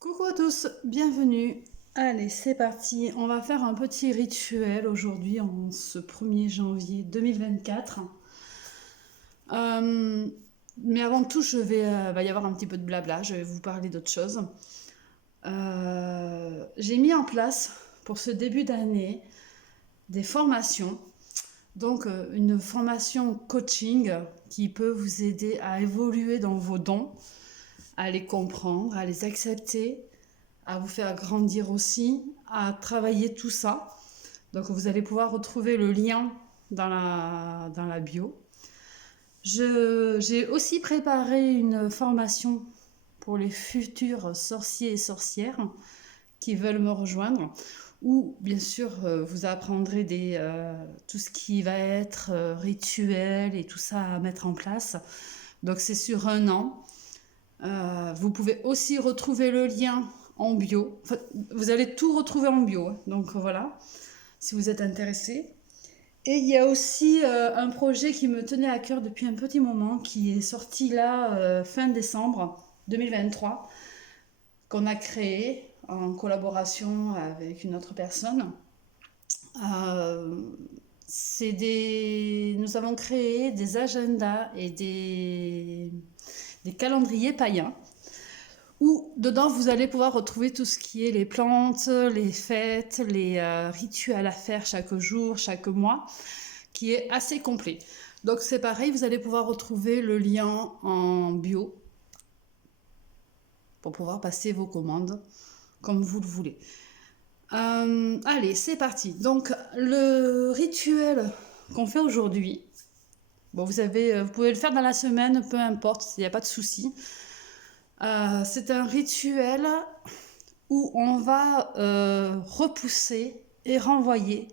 Coucou à tous, bienvenue. Allez, c'est parti. On va faire un petit rituel aujourd'hui en ce 1er janvier 2024. Euh, mais avant tout, va y avoir un petit peu de blabla. Je vais vous parler d'autre chose. J'ai mis en place pour ce début d'année des formations. Donc, une formation coaching qui peut vous aider à évoluer dans vos dons, à les comprendre, à les accepter, à vous faire grandir aussi, à travailler tout ça. Donc vous allez pouvoir retrouver le lien dans la bio. J'ai aussi préparé une formation pour les futurs sorciers et sorcières qui veulent me rejoindre, où bien sûr vous apprendrez tout ce qui va être rituel et tout ça à mettre en place. Donc c'est sur un an. Vous pouvez aussi retrouver le lien en bio. Enfin, vous allez tout retrouver en bio. Donc voilà, si vous êtes intéressé. Et il y a aussi un projet qui me tenait à cœur depuis un petit moment, qui est sorti là fin décembre 2023, qu'on a créé en collaboration avec une autre personne. Euh, Nous avons créé des agendas et des calendriers païens où dedans vous allez pouvoir retrouver tout ce qui est les plantes, les fêtes, les rituels à faire chaque jour, chaque mois, qui est assez complet. Donc c'est pareil, vous allez pouvoir retrouver le lien en bio pour pouvoir passer vos commandes comme vous le voulez. Allez, c'est parti. Donc le rituel qu'on fait aujourd'hui, bon, vous pouvez le faire dans la semaine, peu importe, il n'y a pas de souci. C'est un rituel où on va repousser et renvoyer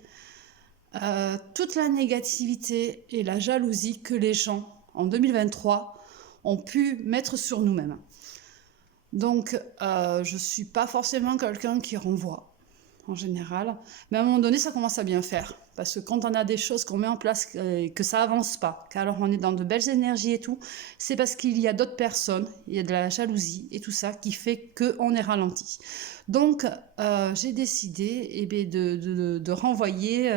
toute la négativité et la jalousie que les gens, en 2023, ont pu mettre sur nous-mêmes. Donc, je ne suis pas forcément quelqu'un qui renvoie, en général, mais à un moment donné, ça commence à bien faire. Parce que quand on a des choses qu'on met en place et que ça avance pas, qu'alors on est dans de belles énergies et tout, c'est parce qu'il y a d'autres personnes, il y a de la jalousie et tout ça qui fait qu'on est ralenti. Donc, j'ai décidé de renvoyer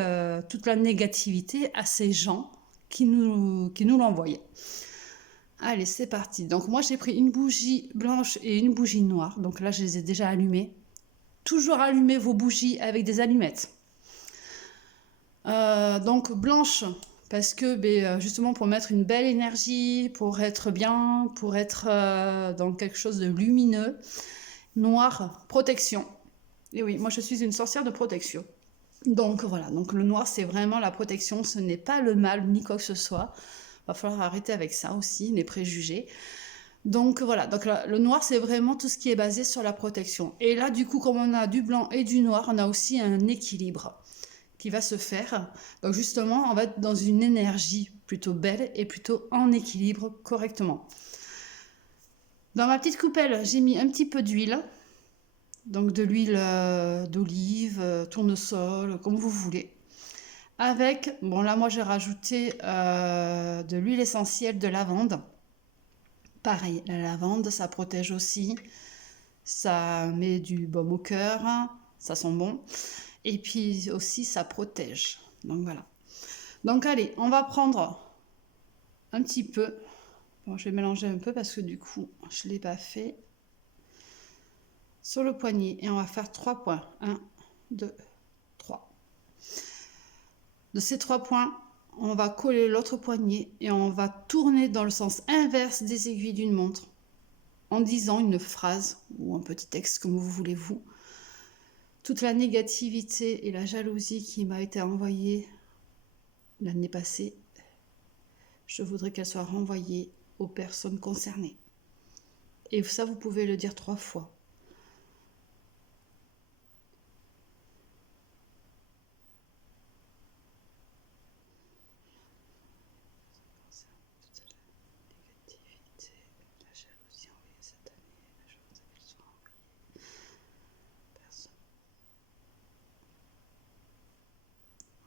toute la négativité à ces gens qui nous l'envoyaient. Allez, c'est parti. Donc moi, j'ai pris une bougie blanche et une bougie noire. Donc là, je les ai déjà allumées. Toujours allumer vos bougies avec des allumettes. Donc blanche, parce que justement pour mettre une belle énergie, pour être bien, pour être dans quelque chose de lumineux. Noir, protection. Et oui, moi je suis une sorcière de protection. Donc voilà, donc le noir c'est vraiment la protection, ce n'est pas le mal ni quoi que ce soit. Va falloir arrêter avec ça aussi, les préjugés. Donc voilà, donc là, le noir c'est vraiment tout ce qui est basé sur la protection. Et là du coup comme on a du blanc et du noir, on a aussi un équilibre qui va se faire. Donc justement, on va être dans une énergie plutôt belle et plutôt en équilibre correctement. Dans ma petite coupelle, j'ai mis un petit peu d'huile. Donc de l'huile d'olive, tournesol, comme vous voulez. Avec, bon là moi j'ai rajouté de l'huile essentielle de lavande. Pareil, la lavande, ça protège aussi. Ça met du baume au cœur, ça sent bon. Et puis aussi, ça protège. Donc voilà. Donc allez, on va prendre un petit peu. Bon, je vais mélanger un peu parce que du coup, je ne l'ai pas fait. Sur le poignet. Et on va faire 3 points. 1, 2, 3. De ces 3 points, on va coller l'autre poignet et on va tourner dans le sens inverse des aiguilles d'une montre en disant une phrase ou un petit texte comme vous voulez vous. Toute la négativité et la jalousie qui m'a été envoyée l'année passée, je voudrais qu'elle soit renvoyée aux personnes concernées. Et ça, vous pouvez le dire 3 fois.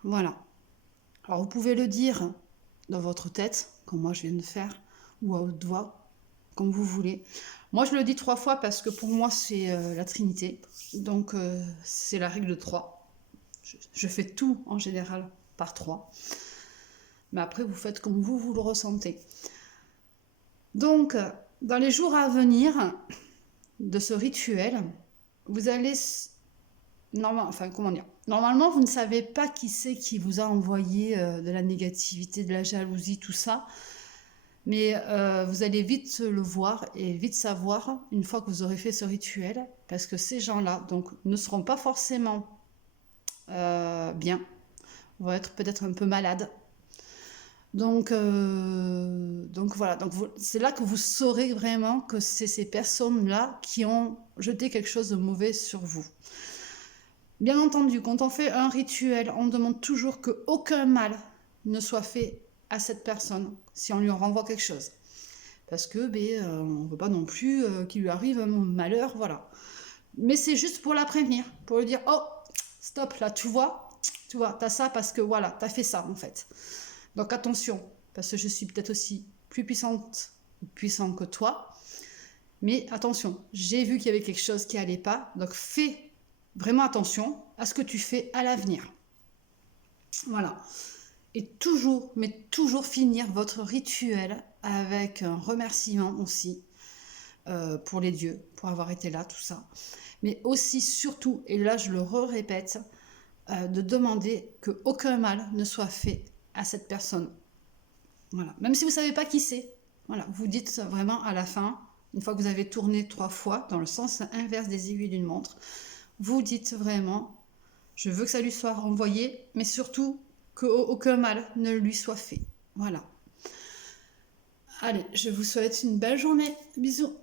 Voilà. Alors vous pouvez le dire dans votre tête, comme moi je viens de faire, ou à haute voix, comme vous voulez. Moi, je le dis 3 fois parce que pour moi, c'est la Trinité. Donc, c'est la règle de 3. Je fais tout en général par 3. Mais après, vous faites comme vous le ressentez. Donc, dans les jours à venir de ce rituel, vous allez... Normalement, vous ne savez pas qui c'est qui vous a envoyé de la négativité, de la jalousie, tout ça. Mais vous allez vite le voir et vite savoir une fois que vous aurez fait ce rituel, parce que ces gens-là donc ne seront pas forcément bien, vont être peut-être un peu malades. Donc voilà, c'est là que vous saurez vraiment que c'est ces personnes-là qui ont jeté quelque chose de mauvais sur vous. Bien entendu, quand on fait un rituel, on demande toujours qu'aucun mal ne soit fait à cette personne si on lui renvoie quelque chose. Parce que on ne veut pas non plus qu'il lui arrive un malheur, voilà. Mais c'est juste pour la prévenir, pour lui dire « Oh, stop, là, tu vois, t'as ça parce que voilà, t'as fait ça en fait. » Donc attention, parce que je suis peut-être aussi plus puissant que toi. Mais attention, j'ai vu qu'il y avait quelque chose qui n'allait pas, donc fais vraiment attention à ce que tu fais à l'avenir. Voilà. Et toujours, mais toujours finir votre rituel avec un remerciement aussi pour les dieux, pour avoir été là, tout ça. Mais aussi, surtout, et là je le répète, de demander qu'aucun mal ne soit fait à cette personne. Voilà. Même si vous ne savez pas qui c'est. Voilà. Vous dites vraiment à la fin, une fois que vous avez tourné 3 fois, dans le sens inverse des aiguilles d'une montre, vous dites vraiment, je veux que ça lui soit renvoyé, mais surtout qu'aucun mal ne lui soit fait. Voilà. Allez, je vous souhaite une belle journée. Bisous.